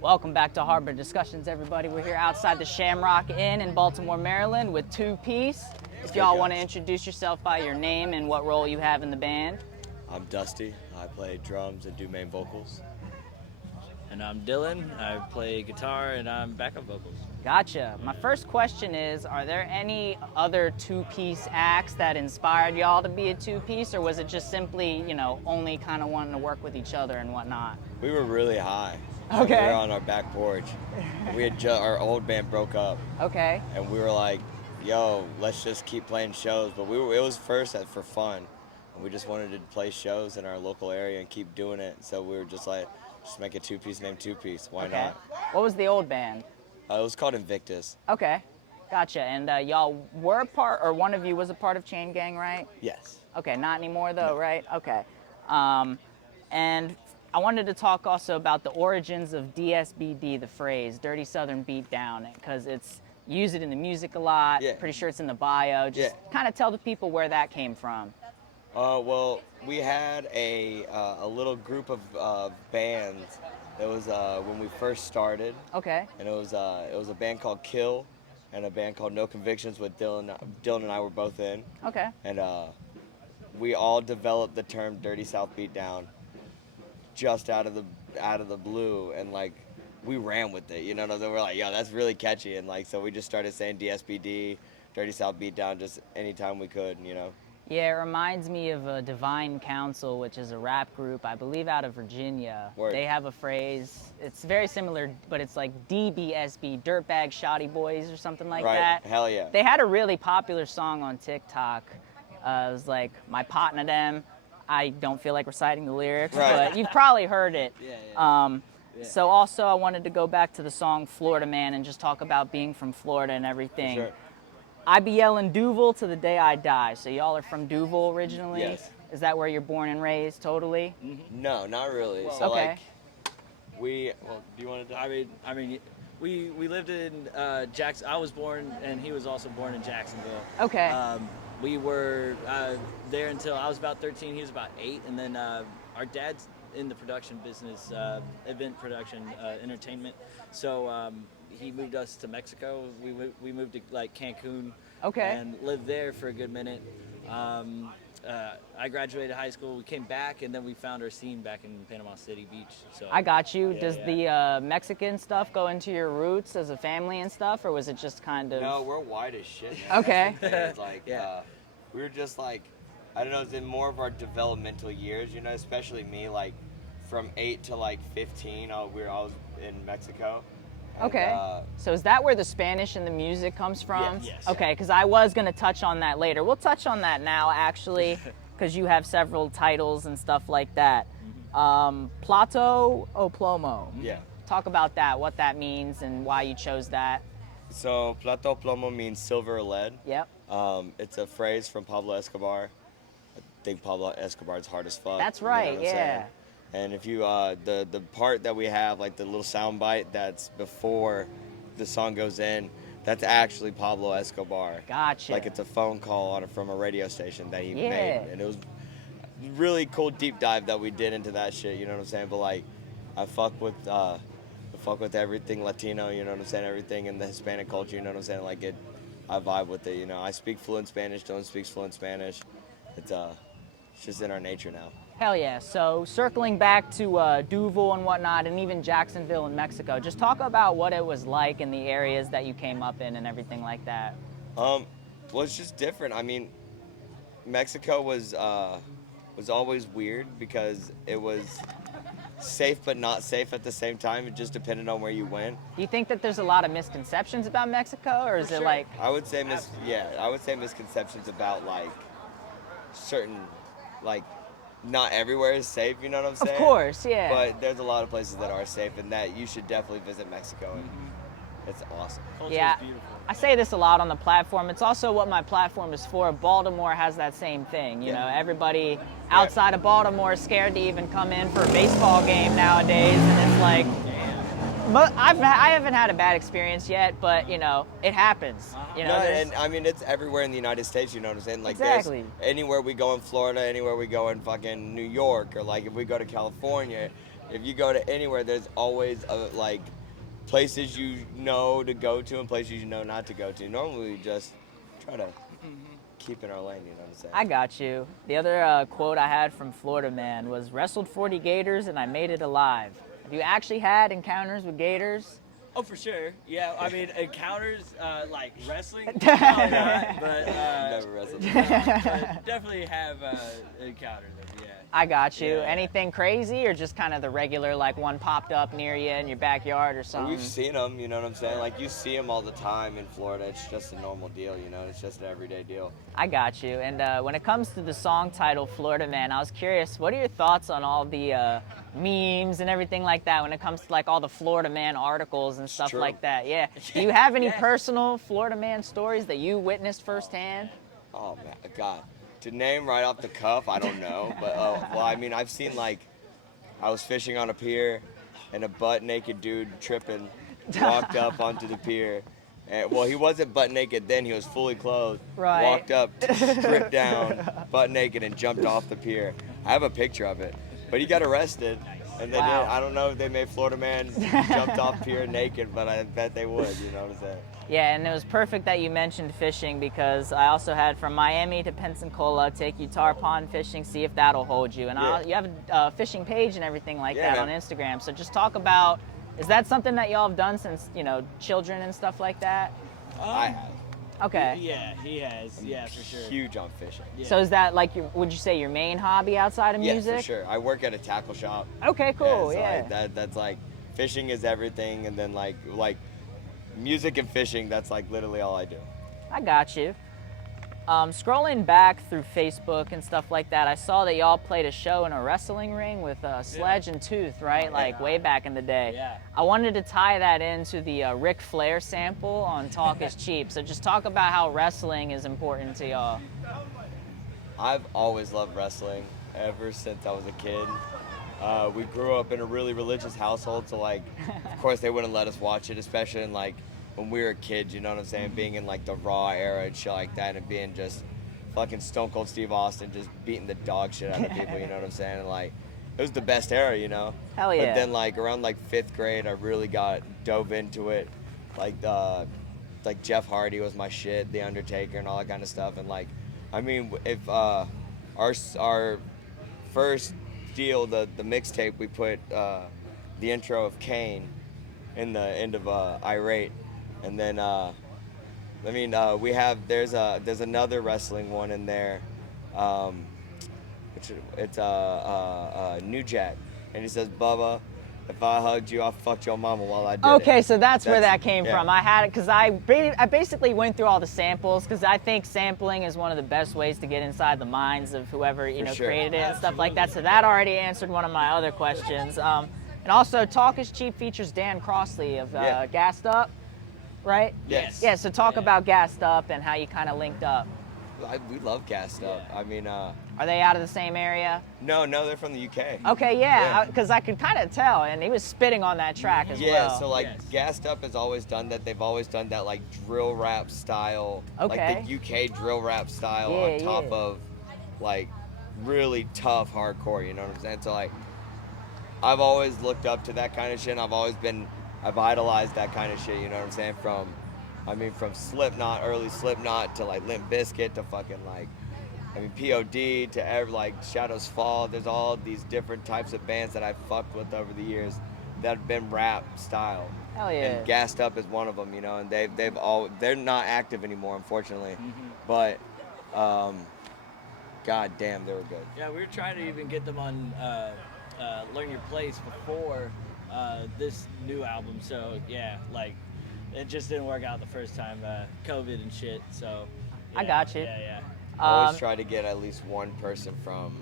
Welcome back to Harbor Discussions, everybody. We're here outside the Shamrock Inn in Baltimore, Maryland with Two Piece. If y'all want to introduce yourself by your name and what role you have in the band. I'm Dusty. I play drums and do main vocals. And I'm Dylan. I play guitar and I'm backup vocals. Gotcha. My first question is, are there any other two-piece acts that inspired y'all to be a two-piece, or was it just simply, only kind of wanting to work with each other and whatnot? We were really high. Okay. We were on our back porch. We had our old band broke up, Okay. and we were like, "Yo, let's just keep playing shows." But it was first for fun, and we just wanted to play shows in our local area and keep doing it. So we were just like, just make a two-piece named Two Piece. Why Okay. not? What was the old band? It was called Invictus. Okay. Gotcha. And y'all were a part, or one of you was a part of Chain Gang, right? Yes. Okay, not anymore though, No. right? Okay. And I wanted to talk also about the origins of DSBD, the phrase, Dirty Southern Beatdown, because you use it in the music a lot. Yeah. Pretty sure it's in the bio. Just kind of tell the people where that came from. Well, we had a little group of bands. It was when we first started. Okay. And it was a band called Kill and a band called No Convictions with Dylan and I were both in. Okay. And we all developed the term Dirty South Beatdown just out of the blue, and like we ran with it, we're like, yo, that's really catchy, and like so we just started saying DSBD, Dirty South Beatdown, just anytime we could. Yeah, it reminds me of Divine Council, which is a rap group, I believe out of Virginia. Word. They have a phrase, it's very similar, but it's like DBSB, Dirtbag Shoddy Boys or something like that. Right, hell yeah. They had a really popular song on TikTok. It was like, My Partner Them. I don't feel like reciting the lyrics, Right. but you've probably heard it. Yeah. So also I wanted to go back to the song Florida Man and just talk about being from Florida and everything. Sure. I be yelling Duval to the day I die. So y'all are from Duval originally? Yes. Is that where you're born and raised totally? No, not really. Well, so okay. do you want to? I mean, we lived in Jackson. I was born, and he was also born in Jacksonville. Okay. We were there until I was about 13. He was about 8, and then our dad's in the production business, event production, entertainment. So he moved us to Mexico. We moved to like Cancun. Okay. And lived there for a good minute. I graduated high school. We came back, and then we found our scene back in Panama City Beach. So I got you. Yeah, Does the Mexican stuff go into your roots as a family and stuff, or was it just kind of... No, we're white as shit. Man. Okay. It's like, Yeah. we were just like, I don't know, it's in more of our developmental years, especially me, like from 8 to like 15, I was in Mexico. And, Okay. So is that where the Spanish and the music comes from? Yes. Yes. Okay, because I was going to touch on that later. We'll touch on that now, actually, because you have several titles and stuff like that. Plato o Plomo. Yeah. Talk about that, what that means, and why you chose that. So, Plato Plomo means silver or lead. Yep. It's a phrase from Pablo Escobar. I think Pablo Escobar's hard as fuck. That's you know right, what I'm yeah. saying? And if you, the part that we have, like the little sound bite that's before the song goes in, that's actually Pablo Escobar. Gotcha. Like it's a phone call from a radio station that he Yeah. made. And it was really cool deep dive that we did into that shit, you know what I'm saying? But like, I fuck with everything Latino, you know what I'm saying? Everything in the Hispanic culture, you know what I'm saying? Like I vibe with it, I speak fluent Spanish, Dylan speaks fluent Spanish. It's just in our nature now. Hell yeah. So circling back to Duval and whatnot, and even Jacksonville in Mexico, just talk about what it was like in the areas that you came up in and everything like that. Well, it's just different. I mean, Mexico was always weird because it was safe but not safe at the same time. It just depended on where you went. Do you think that there's a lot of misconceptions about Mexico, or is it like... I would say misconceptions about like certain, like, not everywhere is safe, you know what I'm saying? Of course, yeah. But there's a lot of places that are safe, and that you should definitely visit Mexico, and it's awesome. Culture Yeah, is beautiful. I say this a lot on the platform. It's also what my platform is for. Baltimore has that same thing. You Yeah. know, everybody outside of Baltimore is scared to even come in for a baseball game nowadays, and it's like, but I haven't had a bad experience yet, but it happens. And I mean, it's everywhere in the United States, you know what I'm saying? Like, Exactly. There's anywhere we go in Florida, anywhere we go in fucking New York, or like if we go to California, if you go to anywhere, there's always like places you know to go to and places you know not to go to. Normally, we just try to keep in our lane. You know what I'm saying? I got you. The other quote I had from Florida Man was, "Wrestled 40 gators and I made it alive." Have you actually had encounters with gators? Oh, for sure. Yeah, I mean, encounters like wrestling, probably not, but, Never wrestled. but definitely have encountered them. Yeah. I got you. Yeah. Anything crazy, or just kind of the regular, like one popped up near you in your backyard or something? We've seen them, you know what I'm saying? Like, you see them all the time in Florida. It's just a normal deal, you know? It's just an everyday deal. I got you. And when it comes to the song title, Florida Man, I was curious, what are your thoughts on all the memes and everything like that when it comes to like all the Florida Man articles and stuff true. like that? Yeah. Do you have any Yeah. personal Florida Man stories that you witnessed firsthand? Oh, man, God. To name right off the cuff, I don't know. But, well, I mean, I've seen, like, I was fishing on a pier, and a butt-naked dude tripping walked up onto the pier. And, well, he wasn't butt-naked then. He was fully clothed. Right. Walked up, stripped down, butt-naked, and jumped off the pier. I have a picture of it. But he got arrested. And they Wow. did. I don't know if they made Florida Man jumped off pier naked, but I bet they would, you know what I'm saying? Yeah, and it was perfect that you mentioned fishing, because I also had from Miami to Pensacola, take you tar pond fishing, see if that'll hold you. And Yeah. you have a fishing page and everything like Yeah, that man. on Instagram. So just talk about, is that something that y'all have done since, children and stuff like that? I have. Okay. Yeah, he has. Yeah, for sure. Huge on fishing. Yeah. So is that like, would you say your main hobby outside of Yeah, music? for sure. I work at a tackle shop. Okay, cool, so, yeah. like, that's like, fishing is everything, and then like music and fishing, that's like literally all I do. I got you. Scrolling back through Facebook and stuff like that, I saw that y'all played a show in a wrestling ring with Sledge and Tooth, right? Like way back in the day. Yeah. I wanted to tie that into the Ric Flair sample on Talk is Cheap. So just talk about how wrestling is important to y'all. I've always loved wrestling ever since I was a kid. We grew up in a really religious household, so like, of course they wouldn't let us watch it, especially in like when we were kids, you know what I'm saying? Being in like the Raw era and shit like that, and being just fucking Stone Cold Steve Austin just beating the dog shit out of people, you know what I'm saying? And like, it was the best era, you know? Hell yeah. But then like around like 5th grade, I really dove into it. Like Jeff Hardy was my shit, The Undertaker and all that kind of stuff. And like, I mean, if our first deal, the mixtape, we put the intro of Kane in the end of Irate, and then there's another wrestling one in there, it's New Jack, and he says, "Bubba, if I hugged you, I fucked your mama while I did it." Okay, so that's where that came yeah. from. I had it because I basically went through all the samples, because I think sampling is one of the best ways to get inside the minds of whoever sure. created it and stuff like that. So that already answered one of my other questions. And also, Talk is Cheap features Dan Crossley of Yeah. Gassed Up, right? Yes. Yeah. So talk Yeah. about Gassed Up and how you kind of linked up. We love Gassed Up. Yeah. I mean, Are they out of the same area? no, they're from the UK. Okay, yeah, Yeah. because I could kind of tell, and he was spitting on that track as Yeah, well. so like Yes. Gassed Up has always done that. They've always done that like drill rap style, Okay. like the UK drill rap style Yeah, on top yeah. of like really tough hardcore. You know what I'm saying? So like, I've always looked up to that kind of shit. And I've idolized that kind of shit. You know what I'm saying? From Slipknot, early Slipknot, to like Limp Bizkit, to fucking like, POD, to like Shadows Fall. There's all these different types of bands that I've fucked with over the years that have been rap style. Hell yeah. And Gassed Up is one of them, you know, and they're not active anymore, unfortunately. But god damn, they were good. Yeah, we were trying to even get them on Learn Your Place before this new album. So yeah, like it just didn't work out the first time, COVID and shit. So I yeah, got you. Yeah. I always Um, try to get at least one person from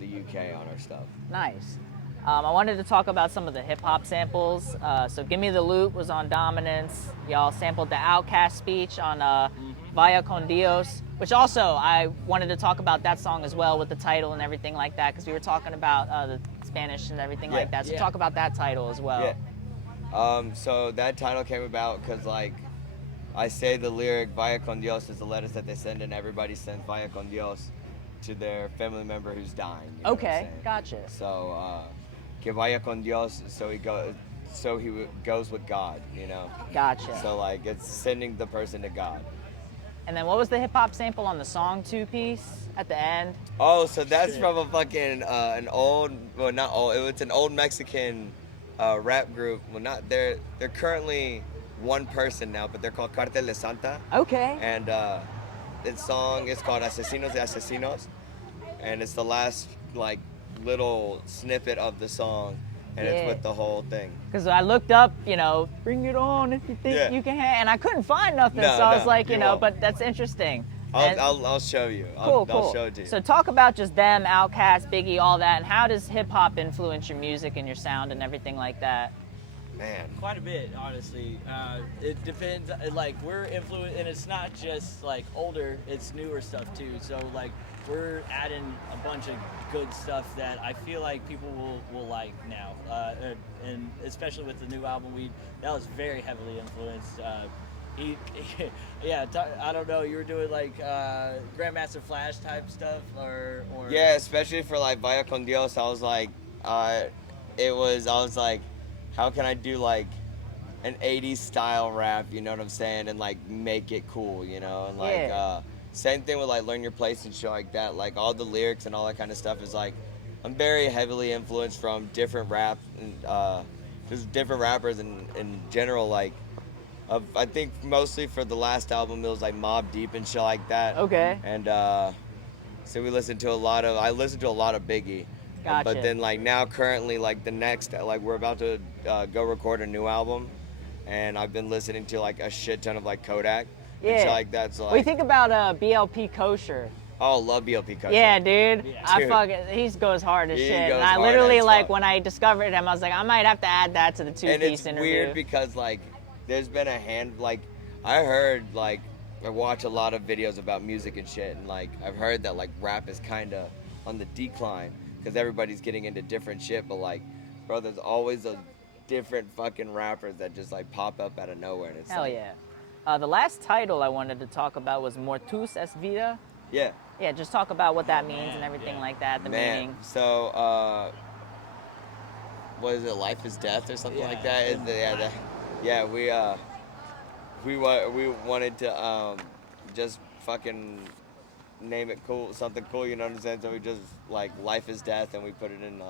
the UK on our stuff. Nice. I wanted to talk about some of the hip hop samples. So Gimme the Loot was on Dominance. Y'all sampled the Outkast speech on Vaya con Dios, which also I wanted to talk about that song as well with the title and everything like that, because we were talking about the Spanish and everything like that. So Yeah. talk about that title as well. Yeah. So that title came about because like I say the lyric Vaya con Dios is the letters that they send, and everybody sends Vaya con Dios to their family member who's dying. You know what I'm Okay, saying? gotcha. So que vaya con Dios, so goes with God, you know. Gotcha. So like it's sending the person to God. And then what was the hip hop sample on the song 2-piece at the end? Oh, so that's Shit. from a fucking an old, well not old, it's an old Mexican rap group. Well, not they're currently one person now, but they're called Cartel de Santa. Okay. And its song is called Asesinos de Asesinos, and it's the last like little snippet of the song, and Yeah. it's with the whole thing. Because I looked up, you know, bring it on if you think Yeah. you can, and I couldn't find nothing. No, so I was no, like, you you know, won't. but that's interesting. And- I'll show you. Cool, cool. I'll show it to you. So talk about just them, Outkast, Biggie, all that, and how does hip hop influence your music and your sound and everything like that? Man. Quite a bit, honestly. It depends. Like we're influenced, and it's not just like older; it's newer stuff too. So like we're adding a bunch of good stuff that I feel like people will like now, and especially with the new album, that was very heavily influenced. I don't know. You were doing like Grandmaster Flash type stuff, or Yeah, especially for like Vaya con Dios, I was like, I was like, how can I do like an 80s style rap, you know what I'm saying, and like make it cool, you know, and like Yeah. same thing with like Learn Your Place and shit like that. Like all the lyrics and all that kind of stuff is like, I'm very heavily influenced from different rap and just different rappers in general. Like, I think mostly for the last album it was like Mobb Deep and shit like that. Okay. And so I listened to a lot of Biggie. Gotcha. But then like now currently like the next like we're about to go record a new album, and I've been listening to like a shit ton of like Kodak and shit like that. So What do you like, think about BLP Kosher? oh, love BLP Kosher. Yeah, dude. Yeah. I Dude. fucking he goes hard as He shit. And goes I hard literally as like fuck. when I discovered him, I was like, I might have to add that to the And two-piece it's interview. weird because like there's been a like I heard like I watch a lot of videos about music and shit, and like I've heard that like rap is kind of on the decline because everybody's getting into different shit, but like bro, there's always a different fucking rappers that just like pop up out of nowhere, and it's Hell like, yeah. The last title I wanted to talk about was Mortus es Vida. yeah. Yeah, just talk about what that means and everything yeah. like that, the Man, meaning. so what is it? Life is death or something like that. We wanted to just fucking name it cool, something cool. You know what I'm saying? So we just like life is death, and we put it in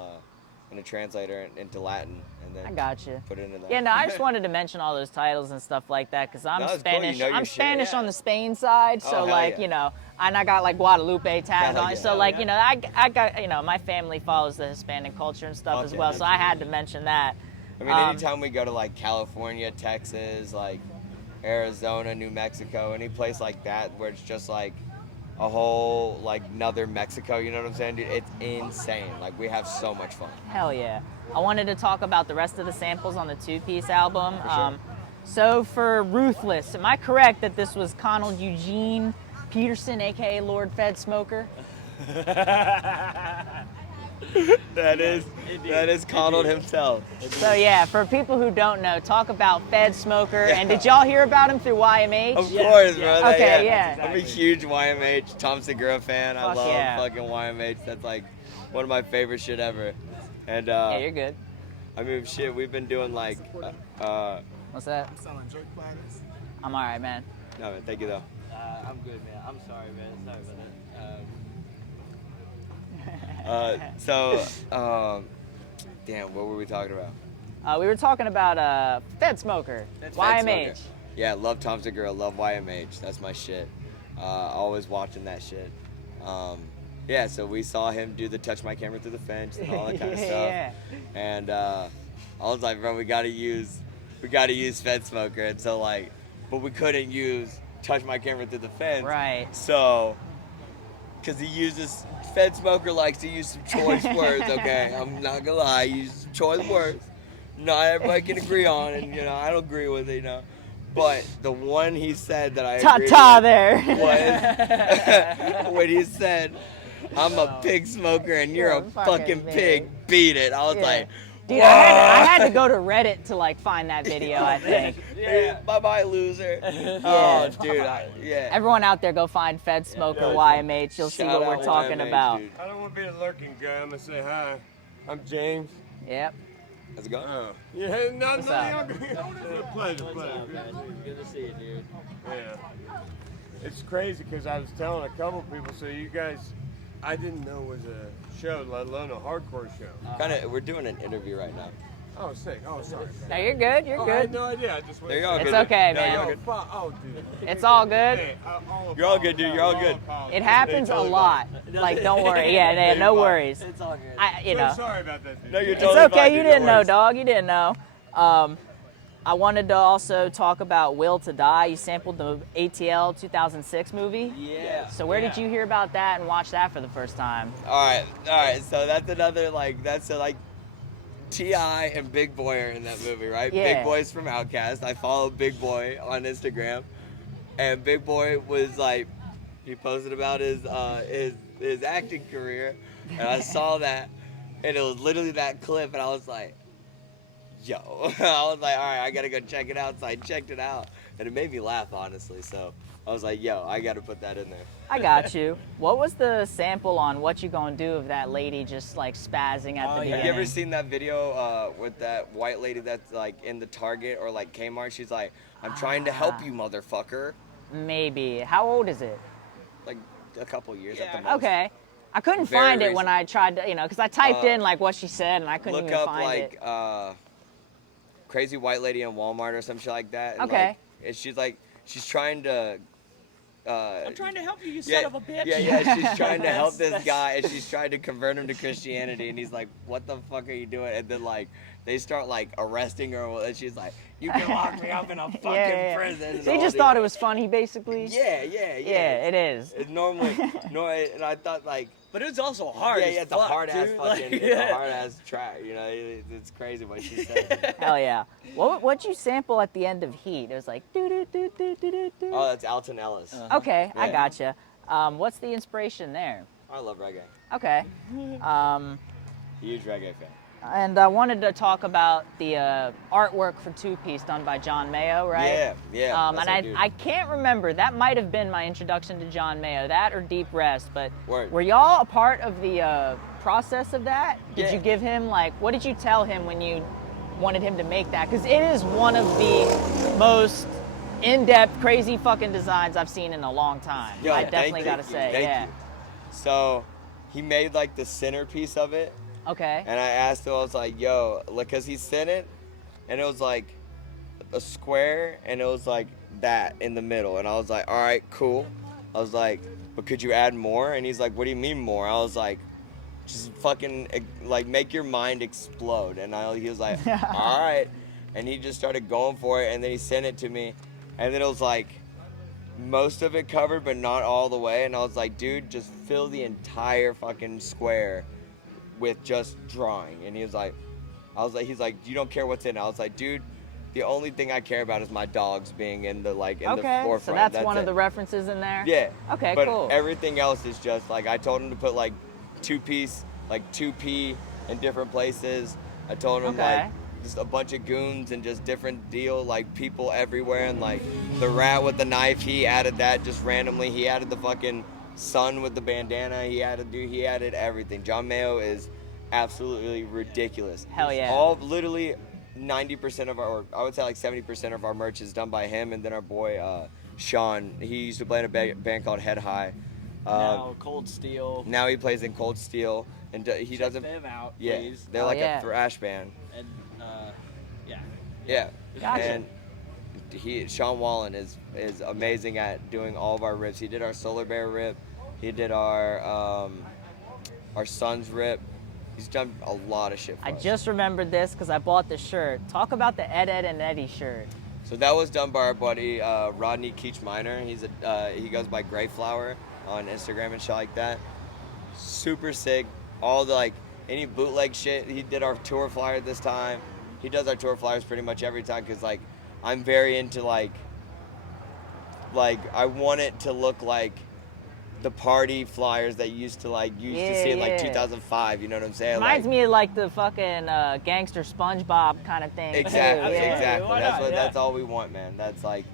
a translator into Latin, and then I gotcha. put it into that. Yeah, no, I just wanted to mention all those titles and stuff like that because I'm No, it's cool. Spanish. You know your I'm shit. Spanish Yeah. on the Spain side, so hell like yeah. you know, and I got like Guadalupe tatted Hell on it. yeah. So Hell like yeah. you know, I got you know, my family follows the Hispanic culture and stuff Fuck as yeah, well, so I had to absolutely. mention that. I mean, anytime we go to like California, Texas, like Arizona, New Mexico, any place like that where it's just like a whole like another Mexico, you know what I'm saying, dude? It's insane. Like we have so much fun. Hell yeah. I wanted to talk about the rest of the samples on the two-piece album. For sure. So for Ruthless, am I correct that this was Conald Eugene Peterson, aka Lord Fed Smoker? That is Indeed. Conald himself. So yeah, for people who don't know, talk about Fed Smoker. Yeah. And did y'all hear about him through YMH? Of Yeah, course, yeah. bro. Okay, yeah. yeah. I'm a huge YMH, Tom Segura fan. I Fuck love yeah. fucking YMH. That's like one of my favorite shit ever. And Yeah, you're good. I mean, shit, we've been doing like, What's that? Selling jerk platters. I'm all right, man. no, man, thank you though. I'm good, man. I'm sorry, man. Sorry about that. Damn, what were we talking about? We were talking about Fed Smoker, That's YMH. Okay. Yeah, love Tom Segura, love YMH. That's my shit. Always watching that shit. Yeah, so we saw him do the touch my camera through the fence and all that kind of stuff. Yeah. And I was like, bro, we gotta use Fed Smoker. And so like, but we couldn't use touch my camera through the fence. Right. So, because he uses, Fed Smoker likes to use some choice words, okay? I'm not gonna lie, he uses some choice words. Not everybody can agree on, and you know, I don't agree with it, you know. But the one he said that I agreed Ta-ta with there. was when he said, I'm a pig smoker and you're a You're fucking fucking pig, pig. beat it. I was Yeah. like, Dude, I had to go to Reddit to like find that video, I think. yeah. Bye-bye, loser. Yeah. Oh, dude, yeah. Everyone out there, go find Fed Smoker YMH. You'll see Shout what we're out talking YMH, about. dude. I don't want to be a lurking guy. I'm going to say hi. I'm James. Yep. How's it going? Oh. Yeah, no, What's no, up? pleasure, What's pleasure. up, man? Good to see you, dude. Yeah. It's crazy because I was telling a couple people, so you guys, I didn't know it was a show, let alone a hardcore show. We're doing an interview right now. Oh, sick. Oh, sorry. No, you're good. You're Oh, I had good. no idea. I just There you go. It's Good. okay, No, man. you're Oh, good. fuck. Oh, dude. It's all good. Hey, You're all good, dude. You're all good. It happens a lot. Like, don't worry. Yeah, no worries. It's all good. You know. Sorry about that, dude. No, you're It's totally okay. fine, You dude. didn't No know, worries. dog. You didn't know. I wanted to also talk about Will to Die. You sampled the ATL 2006 movie. Yeah. So where did you hear about that and watch that for the first time? All right. So that's another T.I. and Big Boy are in that movie, right? Yeah. Big Boy's from Outkast. I follow Big Boy on Instagram, and Big Boy was like, he posted about his acting career, and I saw that, and it was literally that clip, and I was like, yo, I was like, all right, I gotta go check it out. So I checked it out, and it made me laugh, honestly. So I was like, yo, I gotta put that in there. I got you. What was the sample on What You Gonna Do of that lady just like spazzing at the Oh, yeah. beginning? Have you ever seen that video with that white lady that's like in the Target or like Kmart? She's like, I'm trying to help you, motherfucker. Maybe. How old is it? Like a couple years at the Yeah. most. Okay. I couldn't Very find it recent. when I tried to, because I typed Uh, in like what she said and I couldn't Look even up find like it. crazy white lady in Walmart or some shit like that. And, Okay. Like, and she's trying to. I'm trying to help you, you Yeah, son of a bitch. yeah. She's trying to help this That's- guy, and she's trying to convert him to Christianity, and he's like, "What the fuck are you doing?" And then like they start like arresting her, and she's like, "You can lock me up in a fucking prison." and So you all just this. thought it was funny, basically? Yeah. Yeah, it is. It's normally and I thought like. But it's also hard. Yeah, as it's a fuck, hard ass dude. fucking, Like, it's a yeah. hard ass track. You know, it's crazy what she said. Hell yeah. What'd you sample at the end of Heat? It was like doo doo doo doo doo doo doo. Oh, that's Alton Ellis. Okay, I Yeah. gotcha. What's the inspiration there? I love reggae. Okay. Huge reggae fan. And I wanted to talk about the artwork for Two Piece done by John Mayo, right? Yeah. And that's our dude. I can't remember. That might have been my introduction to John Mayo, that or Deep Rest. But Word. were y'all a part of the process of that? Did Yeah. you give him, like, what did you tell him when you wanted him to make that? Because it is one of the most in-depth, crazy fucking designs I've seen in a long time. Yo, I thank definitely you. gotta say, Thank yeah. you. So he made like the centerpiece of it, Okay. and I asked him, I was like, yo, like, cause he sent it, and it was like a square, and it was like that in the middle, and I was like, all right, cool. I was like, but could you add more? And he's like, what do you mean more? I was like, just fucking like make your mind explode. And he was like, all right. And he just started going for it, and then he sent it to me, and then it was like most of it covered, but not all the way. And I was like, dude, just fill the entire fucking square with just drawing. And he's like, you don't care what's in it. I was like, dude, the only thing I care about is my dogs being in the the Okay, forefront. so that's one of it. the references in there? Yeah. Okay, but cool. everything else is just like I told him to put like 2-piece, like 2P in different places. I told him Okay. like just a bunch of goons and just different deal, like people everywhere, and like the rat with the knife, he added that just randomly. He added the fucking sun with the bandana. He added everything. John Mayo is absolutely ridiculous. Hell yeah. All literally 90% of our, or I would say like 70% of our merch is done by him, and then our boy Sean. He used to play in a band called Head High. Now, Cold Steel. Now he plays in Cold Steel, and he Check doesn't. them out, Yeah, please. they're Oh, like yeah. a thrash band. And yeah. Yeah. Gotcha. And Sean Wallen is amazing at doing all of our rips. He did our Solar Bear rip. He did our Suns rip. He's done a lot of shit for I us. just remembered this because I bought the shirt. Talk about the Ed and Eddie shirt. So that was done by our buddy Rodney Keach Minor. He goes by Greyflower on Instagram and shit like that. Super sick. All the like any bootleg shit. He did our tour flyer this time. He does our tour flyers pretty much every time because like I'm very into like I want it to look like the party flyers that you used to see in like Yeah. 2005. You know what I'm saying? Reminds like, me of like the fucking gangster SpongeBob kind of thing. too. Exactly, Yeah. exactly. Why not? Yeah. That's all we want, man. That's like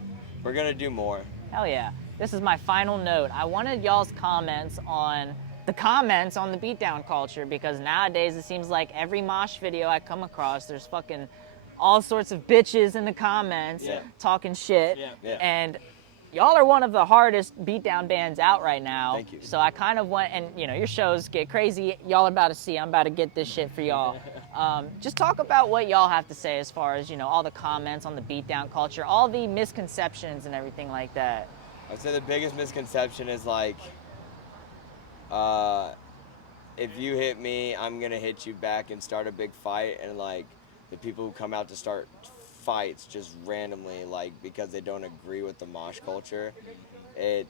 we're gonna do more. Hell yeah. This is my final note. I wanted y'all's comments on the comments on the beatdown culture, because nowadays it seems like every mosh video I come across, there's fucking all sorts of bitches in the comments Yeah. talking shit. Yeah. Yeah. And y'all are one of the hardest beatdown bands out right now. Thank you. So I kind of want, and you know, your shows get crazy. Y'all are about to see. I'm about to get this shit for y'all. Just talk about what y'all have to say as far as, you know, all the comments on the beatdown culture, all the misconceptions and everything like that. I'd say the biggest misconception is like, if you hit me, I'm gonna hit you back and start a big fight, and like the people who come out to start fights just randomly, like because they don't agree with the mosh culture, it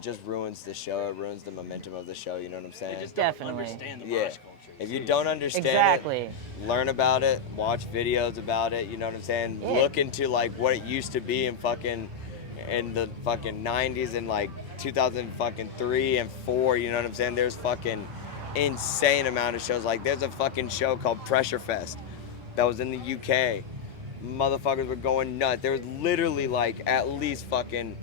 just ruins the show. It ruins the momentum of the show. You know what I'm saying? They just Definitely. don't understand the Yeah. mosh culture. If you don't understand Exactly. it, learn about it, watch videos about it, you know what I'm saying? Yeah. Look into like what it used to be in the fucking 90s and like 2003 and 4, you know what I'm saying? There's fucking insane amount of shows. Like there's a fucking show called Pressure Fest that was in the UK. Motherfuckers were going nuts. There was literally like at least fucking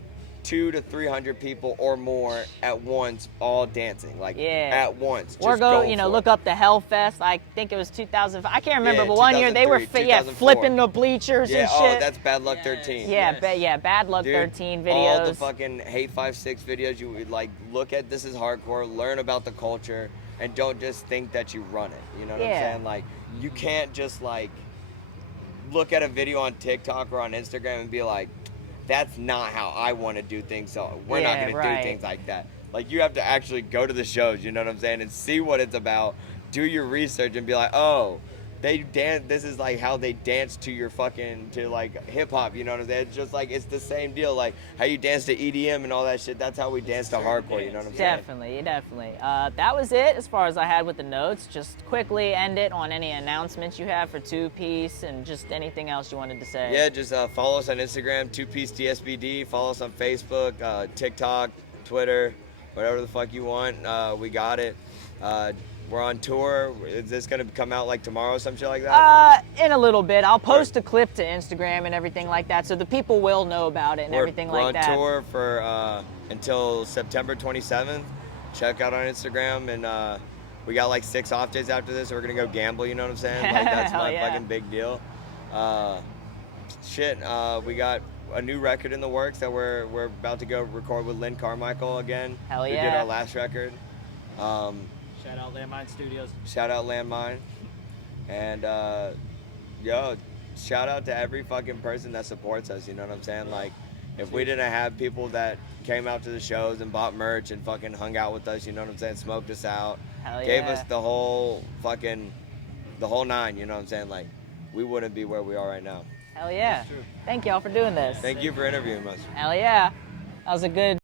200 to 300 people or more at once, all dancing, like Yeah. at once. Or just go, going you know, for look it. up the Hellfest. I think it was 2005. I can't remember, Yeah, but one year they were 2003, yeah 2004. flipping the bleachers Yeah, and oh, shit. that's Bad Luck Yes. 13. yeah, Yes. Bad Luck Dude, 13 videos. all the fucking Hate 5-6 videos, you would like look at This Is Hardcore, learn about the culture, and don't just think that you run it. You know what Yeah. I'm saying? Like, you can't just like look at a video on TikTok or on Instagram and be like, that's not how I want to do things, so we're not Yeah, going right. to do things like that. Like, you have to actually go to the shows, you know what I'm saying, and see what it's about, do your research, and be like, oh, they dance, this is like how they dance to your fucking, to like hip hop, you know what I'm saying? It's just like, it's the same deal, like how you dance to EDM and all that shit, that's how we dance to hardcore, you know what I'm saying? Definitely. That was it as far as I had with the notes. Just quickly end it on any announcements you have for Two Piece and just anything else you wanted to say. Yeah, just follow us on Instagram, 2Piece DSBD. Follow us on Facebook, TikTok, Twitter, whatever the fuck you want. We got it. We're on tour. Is this gonna come out like tomorrow or some shit like that? In a little bit. I'll post a clip to Instagram and everything like that, so the people will know about it and everything we're like on that. tour for until September 27th. Check out on Instagram, and we got like 6 off days after this. So we're gonna go gamble. You know what I'm saying? Like that's Hell my yeah. fucking big deal. We got a new record in the works that we're about to go record with Lynn Carmichael again. Hell Who did yeah. our last record. Shout out Landmine Studios. Shout out Landmine. And shout out to every fucking person that supports us, you know what I'm saying? Like, if we didn't have people that came out to the shows and bought merch and fucking hung out with us, you know what I'm saying? Smoked us out. Hell Gave yeah. us the whole 9, you know what I'm saying? Like, we wouldn't be where we are right now. Hell yeah. Thank y'all for doing this. Thank you for interviewing us. Hell yeah. That was a good